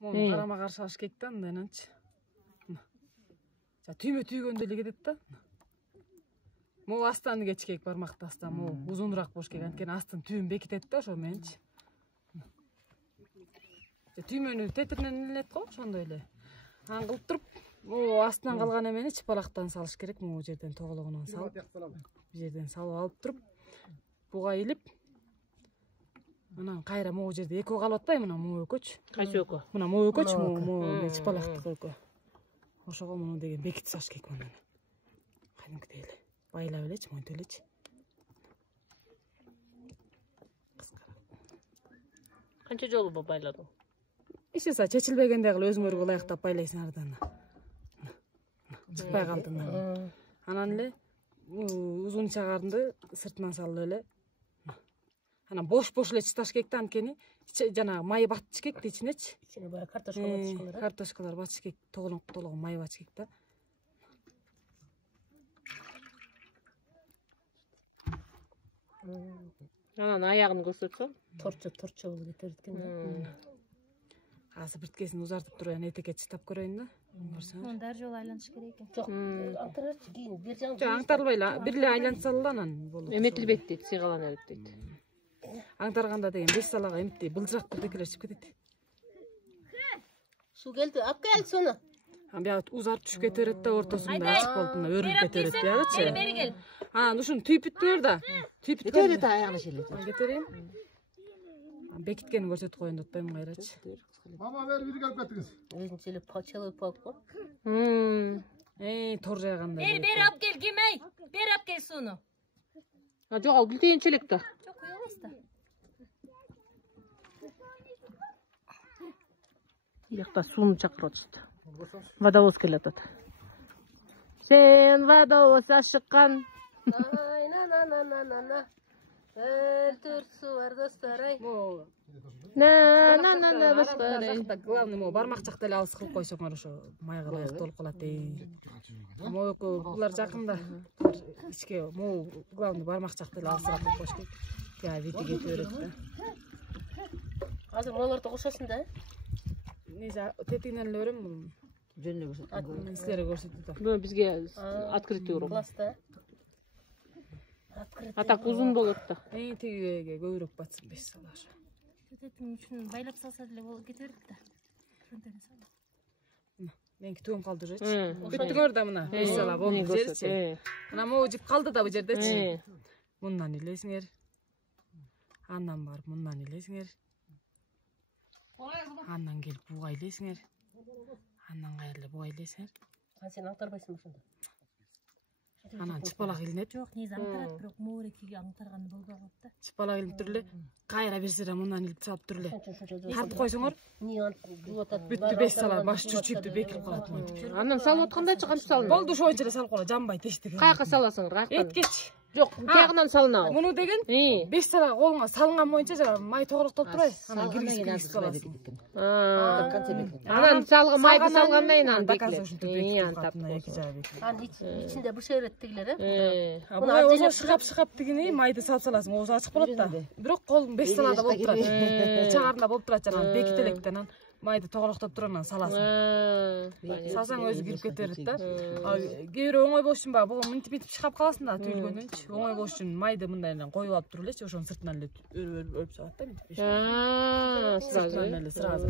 Мону карама каршы алыш керек да, мындайнанчы. Түймө түйгөндө эле кетет да. Могу астан кеч керек бармакты астан, могу узунураак болуш керек. Анткени астын түйүн бекитет да, ошо мененчи. Түймөнү тетиринен элет го, ошондой эле. Аны кылып туруп, могу астынан калган эмени чыпалактан салыш керек, могу жерден тогологунан салып. Бу жерден салып алып туруп, буга илип, анан кайра могу жерде экөө калып атпайбы, мына могу экөөчү. Кайсы экөө? Мына могу экөөчү, могу чыпалактык экөө. Ошого муну деген бекитип салыш керек муну. Кайдымкыдай эле. Байлап элечи, монтип элечи. Канча жолу байладың? Ишеса чечилбегендей кылып өзүңөргө ылайыктап байлайсың ардан. Чыкпай калдыңар. Анан эле узун чагарынды сыртынан салып эле. Анан бош-бош эле чыташ керек да, анткени жана май батыш керек ичинечи. Ичине бара картошка батыш керек. Картошкалар батыш керек, толугу май батыш керек да. Анан аягын көрсөтсөң, торчо болуп кетет экен да. Азыр бирткесин узартып туруп, этекке чытап көрөйүн да. Муну дар жолу айланыш керек экен. Жок, аңтарачы кийин бир жагын. Жок, аңтарбай эле, бир эле айлантса эле анан болот. Эметилбейт дейт, сыйгалана берет дейт. Аңтарганда деген 5 салага эмтей былжырак бирдекелер чыгып кетет. Суу келди, алып кел суну. Бияга узарып түшүп кете берет да, ортосунда ачык болуп, өрүлүп кете берет биягычы. Бери кел. Анан ушуну түйүп бер да. Түйүп Кете берет аягына шелет. Кете берейин. Бекиткенин көрсөтүп коеюн деп атпаймынбы кайрачы. Мама бери бирге алып кеттиңиз. Өзүнчө эле почелоп алып го. Тор жайгандай. Бери алып кел, кимей. Бери алып кел сууну. Жок, ал билтейинче элек да. Жок, куя аласыз да. Бияқта сууну чакырып атышты. Водовоз келатат. Сен водовоз ашыккан. Ай на. Өлтүр суу бар достор ай. На достор ай. Главный могу бармакчакты эле алыс кылып койсоңор ошо майга ылайык толуп калат эй. Могу булар жакында. Ичке могу главный бармакчакты эле алысыраак кылып коюш керек. Тига бити кете берет да. Азыр молорду кошосуң да? Несе тетигинен эле берем. Жөнүнө көрсөт. Силерге көрсөтүп. Бу бизге открытый урок. Класста. А так узун болот да. Тигиге көбүрөөк батсын 5 сала ошо. Тетиң үчүн байлап салса деле болуп кете берет да. Ошондон салып. Меники түгөн калды ужочу. Бүттүңөр да мына 5 сала болду бу жерчи. Мына могу жип калды да бу жердечи. Мындан илесиңер. Андан барып мындан илесиңер. Андан келип буга илесиңер. Андан кайра эле буга илесиңер. Сен аңтарбайсың ошондо. Анан чыпалак илинет. Жок, негизи аңтарат, бирок моорекиге аңтарганы болбой калат да. Чыпалак илинип туруп эле, кайра бирсире мындан илип салып туруп эле. Тартып койсоңор, бүттү 5 сала баш чүрчүктү бекирип калат монтип. Андан салып аткандайчы кантип салынат? Болду ошончо эле салып койгула, жанбай тештиги. Каяка саласыңар? Каяктан? Эткечи. Жок, тиягынан салынабы? Муну деген 5 сала колуңа салынган боюнча жана май тогуроктолуп турбайбы? Анан киргизип аласың. Анан майды салгандан кийин анан бекилет. Антап. Ичинде быша берет тигилер, э? Мына ошо шыкап тигини майды салып саласың, оозу ачык болот да. Бирок колуң 5 салада болуп турат. Чагарында болуп турат жана беките элек анан майды тогуроктоп туруп анан саласың. Салсаң өзү кирип кете берет да. Кээ бирөө оңой болуш үчүн буга мынтип чыгап каласың да түйүлгөндөнчү. Оңой болуш үчүн майды мындай эле коюп алып туруп элечи, ошонун сыртынан эле өрүп салат да. Сразу. Сразу.